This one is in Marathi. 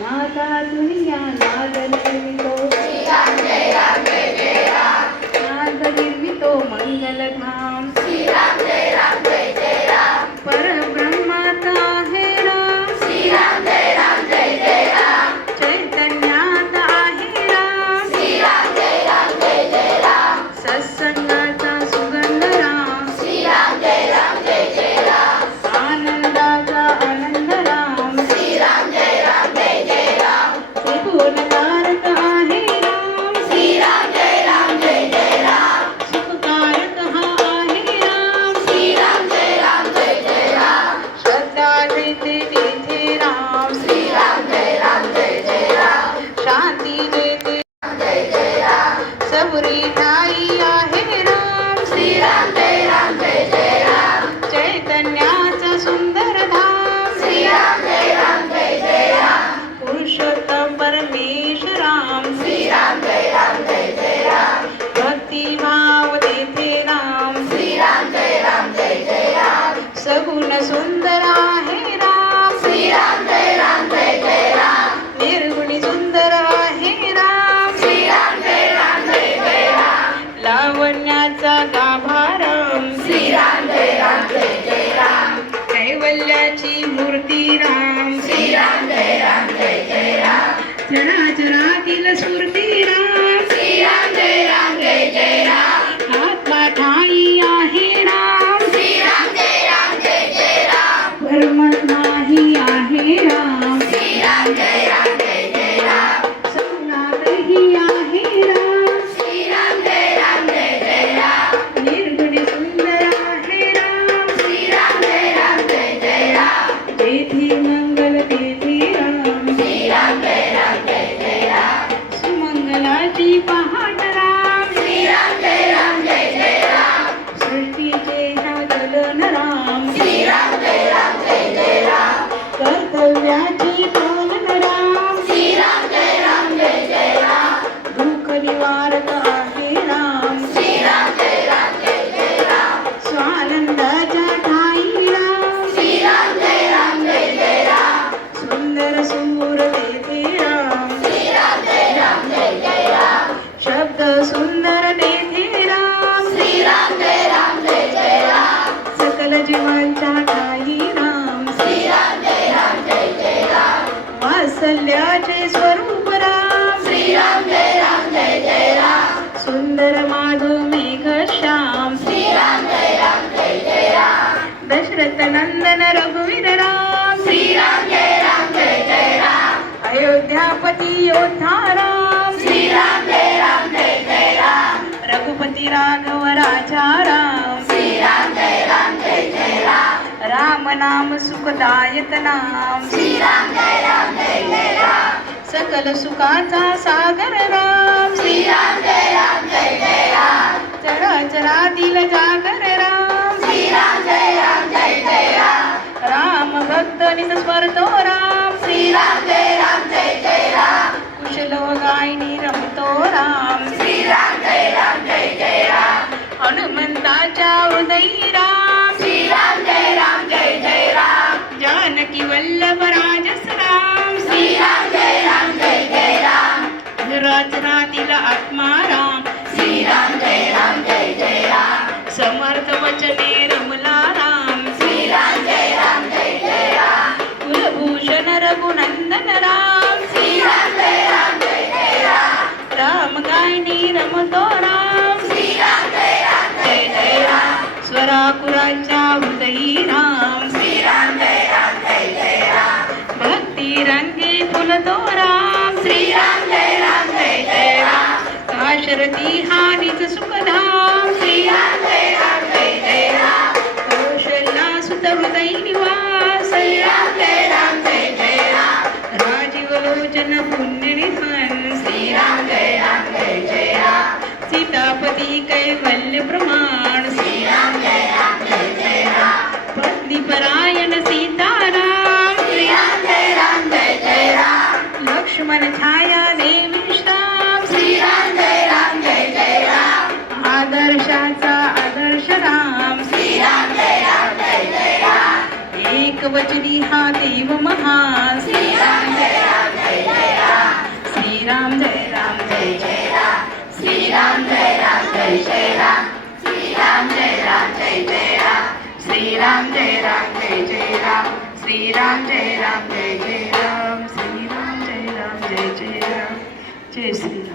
नादा दुनिया नाद निर्मितो श्रीराम जय राम जय जय राम. नाद निर्मितो मंगलधाम श्रीराम जय राम जय जय राम. परब्रह्मात आहे राम श्रीराम जय राम जय जय राम. चैतन्यात आहे राम श्रीराम जय राम जय जय राम. सत्संगाचा सुगंध राम श्रीराम जय राम जय जय राम. आनंदाचा आनंद राम श्रीराम जय राम जय जय राम. त्रिभुवनकारक आहे राम श्रीराम जय राम जय जय राम. सुखकारक हा आहे राम श्रीराम जय राम जय जय राम. श्रद्धा जेथे तेथे राम श्रीराम जय राम जय जय राम. शांती जेथे जय जय राम. सबुरी ठाई आहे राम श्रीराम जय राम जय जय राम. चैतन्याचा सुंदर धाम श्रीराम जय राम जय जय राम. पुरुषोत्तम परमेश राम श्रीराम जय राम जय जय राम. भक्ती भाव तेथे राम श्रीराम जय राम जय जय राम. सगुण सुंदर आहे राम श्रीराम जय राम जय जय राम. निर्गुणी सुंदर आहे राम श्रीराम जय राम जय जय राम. लावण्याचा गाभा राम श्रीराम जय राम जय जय राम. कैवल्याची मूर्ती राम श्रीराम जय राम जय जय राम. चराचरातील स्फूर्ती राम श्रीराम जय राम जय जय राम. आत्मा ठाई आहे राम श्रीराम जय राम जय जय राम. परमात्माही आहे राम श्रीराम जय राम जय जय राम. सगुणातही आहे राम श्रीराम जय राम जय जय राम. निर्गुणी सुंदर आहे राम श्रीराम जय राम जय जय राम. जेथे मंगल तेथे राम श्रीराम जय राम जय जय राम. सुमंगलाची पहाट राम श्रीराम जय राम जय जय राम. सृष्टीचे ह्यादलन राम श्रीराम जय राम जय जय राम. कर्तव्याची पालन राम श्रीराम जय राम जय जय राम. दुःख निवारक आहे राम श्रीराम जय राम जय जय राम. स्वानंदाच्या ठाई राम श्रीराम जय राम जय जय राम. सुंदर सूर तेथे राम श्रीराम जय राम जय जय राम. शब्द सुंदर तेथे राम श्रीराम जय राम जय जय राम. सकल जीवांच्या ठाई राम श्रीराम जय राम जय जय राम. वात्सल्याचे स्वरूप राम श्रीराम जय राम जय जय राम. सुंदर माधव मेघ श्याम श्रीराम जय राम जय जय राम. दशरथ नंदन रघुवीर राम श्रीराम जय राम जय जय राम. अयोध्यापती योद्धा राम श्रीराम जय राम जय जय राम. रघुपती राघव राजा राम श्रीराम जय राम जय जय राम. राम नाम सुखदायक नाम श्रीराम जय राम जय जय राम. सकल सुखाचा सागर राम श्रीराम जय राम जय जय राम. चराचरातील जागर राम श्रीराम जय राम जय जय राम. राम भक्त निस्वार्थो राम श्रीराम जय राम जय जय राम. कुशल गायनी रमतो राम श्रीराम जय राम जय जय राम. हनुमंताच्या हृदयी राम श्रीराम जय राम जय जय राम. जानकी वल्लभ राजस राम श्रीराम जय राम जय जय राम. राजनातील आत्मा राम श्रीराम जय राम जय जय राम. समर्थ वचने रमला राम श्रीराम जय राम जय जय राम. कुलभूषण रघुनंदन राम श्रीराम जय राम जय जय राम. राम गायनी रमतो राम श्रीराम जय राम जय जय राम. स्वराकुराच्या हृदयी राम श्रीराम जय राम जय जय राम. भक्ती रंगे फुलतो राम श्रीराम जय राम जय जय राम. काशरती हानीच सुखधाम श्रीराम जय राम जय जय राम. कौशल्या सुत हृदयी निवास श्रीराम जय राम जय जय राम. राजीवलोचन पुण्यनिधन श्रीराम जय राम जय जय राम. सीतापती कैवल्य प्रमाण श्रीराम जय राम जय जय राम. पत्नी परायण सीताराम श्रीराम जय राम जय जय राम. लक्ष्मण छाया देवी श्याम श्रीराम जय राम जय जय राम. आदर्शाचा आदर्श राम श्रीराम जय राम जय जय राम. एक वचनी हा देव महान श्रीराम जय राम जय राम जय राम जय जय राम श्री राम जय राम जय जय राम श्री राम जय राम जय जय राम श्री राम जय राम जय जय राम श्री राम जय राम जय जय राम जय श्री राम.